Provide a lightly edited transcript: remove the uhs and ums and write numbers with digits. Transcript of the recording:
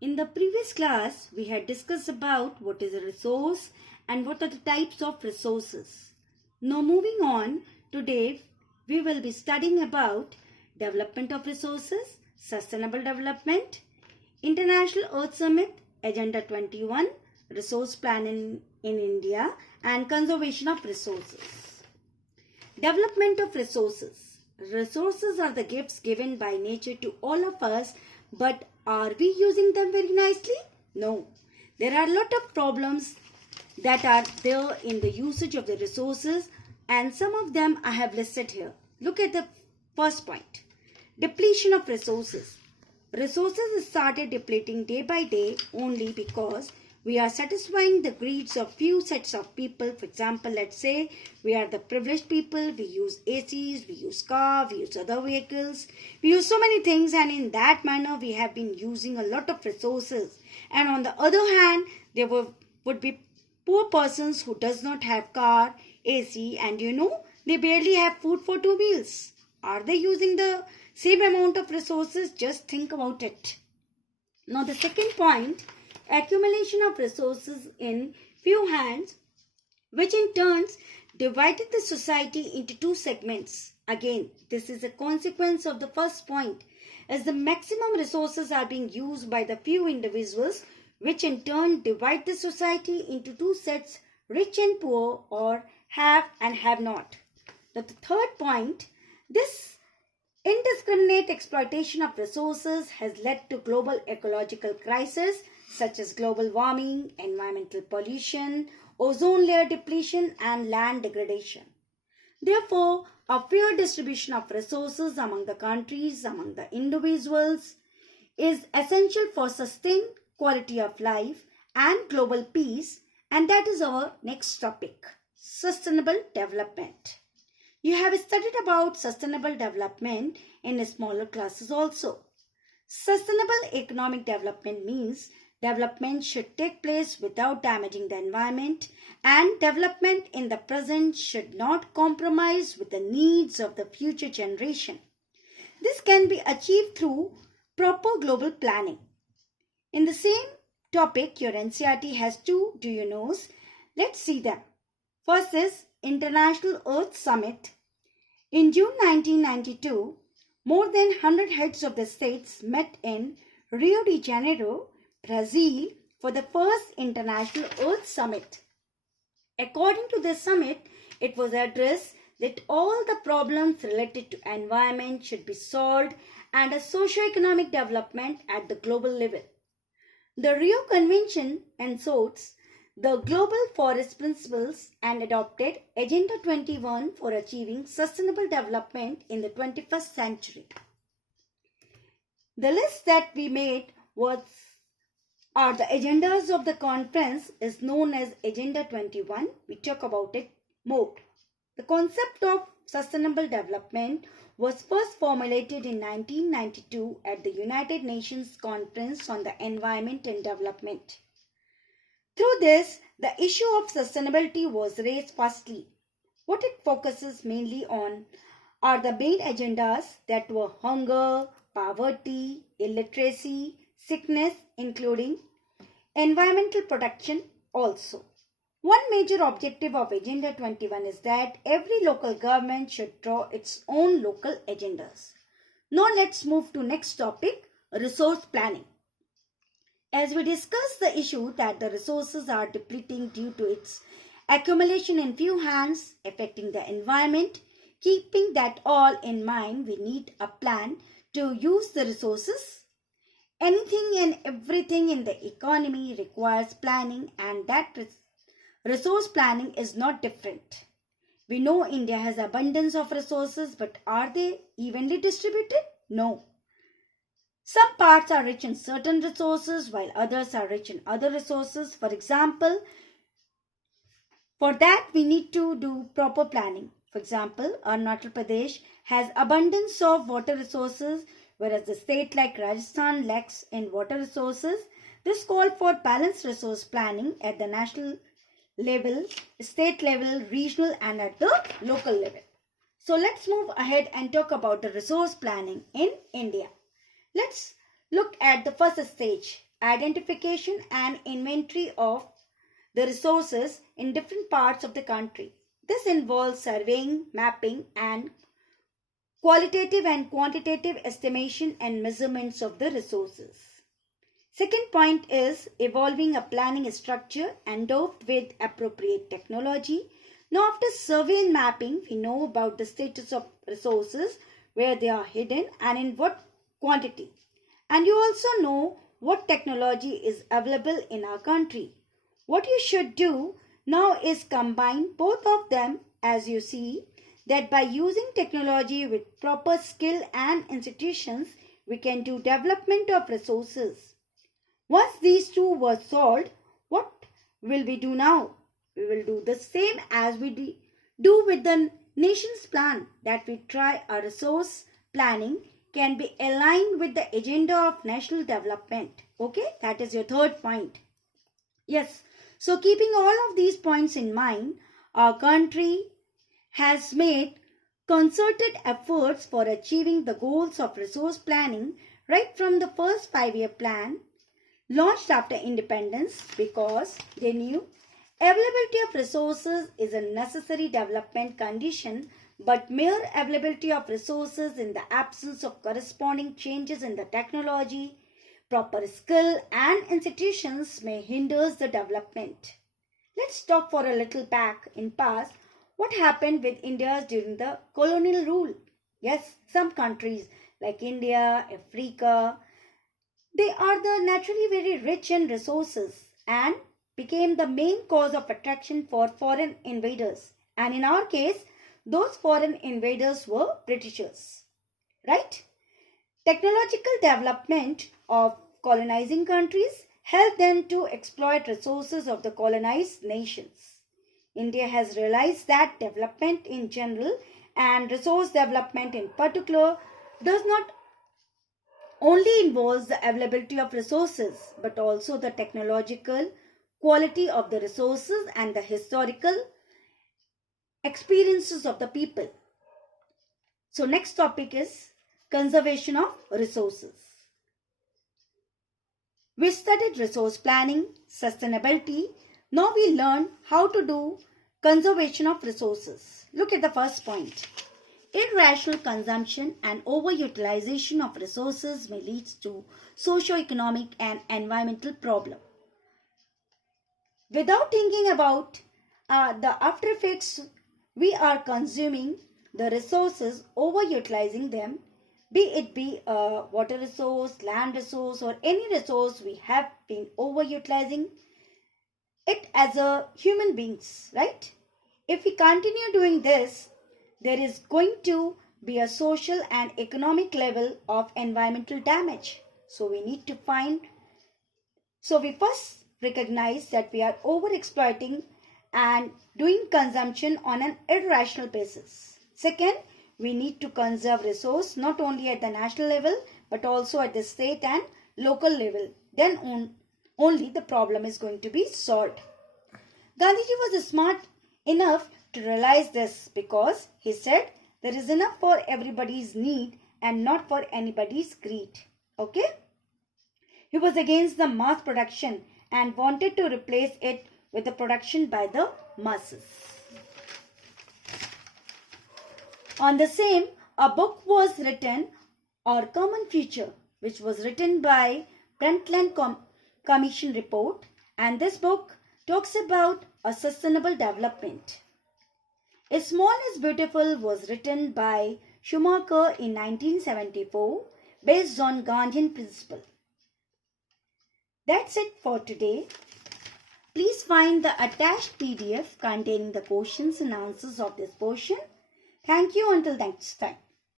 In the previous class, we had discussed about what is a resource and what are the types of resources. Now moving on, today we will be studying about development of resources, sustainable development, International Earth Summit, Agenda 21, resource plan in India and conservation of resources. Development of resources. Resources are the gifts given by nature to all of us, but are we using them very nicely? No. There are a lot of problems that are there in the usage of the resources, and some of them I have listed here. Look at the first point. Depletion of resources. Resources started depleting day by day only because we are satisfying the greeds of few sets of people. For example, let's say we are the privileged people, we use ACs, we use cars, we use other vehicles, we use so many things, and in that manner we have been using a lot of resources. And on the other hand, there would be poor persons who does not have car, AC, and they barely have food for 2 meals. Are they using the same amount of resources? Just think about it. Now the second point, accumulation of resources in few hands, which in turns divided the society into two segments. Again, this is a consequence of the first point, as the maximum resources are being used by the few individuals, which in turn divide the society into two sets, rich and poor, or have and have not. The third point, this indiscriminate exploitation of resources has led to global ecological crises such as global warming, environmental pollution, ozone layer depletion, and land degradation. Therefore, a fair distribution of resources among the countries, among the individuals, is essential for sustained quality of life and global peace, and that is our next topic, sustainable development. You have studied about sustainable development in smaller classes also. Sustainable economic development means development should take place without damaging the environment, and development in the present should not compromise with the needs of the future generation. This can be achieved through proper global planning. In the same topic, your NCERT has two do you knows. Let's see them. First is International Earth Summit. In June 1992, more than 100 heads of the states met in Rio de Janeiro, Brazil, for the first International Earth Summit. According to this summit, it was addressed that all the problems related to environment should be solved and a socio-economic development at the global level. The Rio Convention enforced the Global Forest Principles and adopted Agenda 21 for achieving sustainable development in the 21st century. The list that we made are the agendas of the conference is known as Agenda 21. We talk about it more. The concept of sustainable development was first formulated in 1992 at the United Nations Conference on the Environment and Development. Through this, the issue of sustainability was raised firstly. What it focuses mainly on are the main agendas that were hunger, poverty, illiteracy, sickness, including environmental protection also. One major objective of Agenda 21 is that every local government should draw its own local agendas. Now let's move to next topic, resource planning. As we discussed the issue that the resources are depleting due to its accumulation in few hands affecting the environment, keeping that all in mind, we need a plan to use the resources. Anything and everything in the economy requires planning, and that resource planning is not different. We know India has abundance of resources, but are they evenly distributed? No. Some parts are rich in certain resources while others are rich in other resources. For example, for that we need to do proper planning. For example, Arunachal Pradesh has abundance of water resources, whereas the state like Rajasthan lacks in water resources. This called for balanced resource planning at the national level, state level, regional, and at the local level. So let's move ahead and talk about the resource planning in India. Let's look at the first stage, identification and inventory of the resources in different parts of the country. This involves surveying, mapping, and qualitative and quantitative estimation and measurements of the resources. Second point is evolving a planning structure endowed with appropriate technology. Now, after survey and mapping, we know about the status of resources, where they are hidden and in what quantity. And you also know what technology is available in our country. What you should do now is combine both of them, as you see that by using technology with proper skill and institutions, we can do development of resources. Once these two were solved, what will we do now? We will do the same as we do with the nation's plan, that we try our resource planning can be aligned with the agenda of national development. Okay, that is your third point. Yes, so keeping all of these points in mind, our country has made concerted efforts for achieving the goals of resource planning right from the first 5-year plan launched after independence, because they knew availability of resources is a necessary development condition, but mere availability of resources in the absence of corresponding changes in the technology, proper skill and institutions may hinder the development. Let's talk for a little back in past what happened with India during the colonial rule. Yes, some countries like India, Africa, they are the naturally very rich in resources and became the main cause of attraction for foreign invaders. And in our case, those foreign invaders were Britishers, right? Technological development of colonizing countries helped them to exploit resources of the colonized nations. India has realized that development in general and resource development in particular does not only involves the availability of resources, but also the technological quality of the resources and the historical experiences of the people. So next topic is conservation of resources. We studied resource planning, sustainability. Now we learn how to do conservation of resources. Look at the first point. Irrational consumption and overutilization of resources may lead to socio-economic and environmental problems. Without thinking about the after effects, we are consuming the resources, overutilizing them, be it a water resource, land resource, or any resource we have been overutilizing it as a human beings, right? If we continue doing this, there is going to be a social and economic level of environmental damage. So we first recognize that we are over exploiting and doing consumption on an irrational basis. Second, we need to conserve resource not only at the national level but also at the state and local level. Then only the problem is going to be solved. Gandhiji was smart enough to realize this, because he said there is enough for everybody's need and not for anybody's greed. Okay? He was against the mass production and wanted to replace it with the production by the masses. On the same, a book was written, or Common Future, which was written by Brundtland Commission report, and this book talks about a sustainable development. A Small is Beautiful was written by Schumacher in 1974 based on Gandhian principle. That's it for today. Please find the attached PDF containing the questions and answers of this portion. Thank you until next time.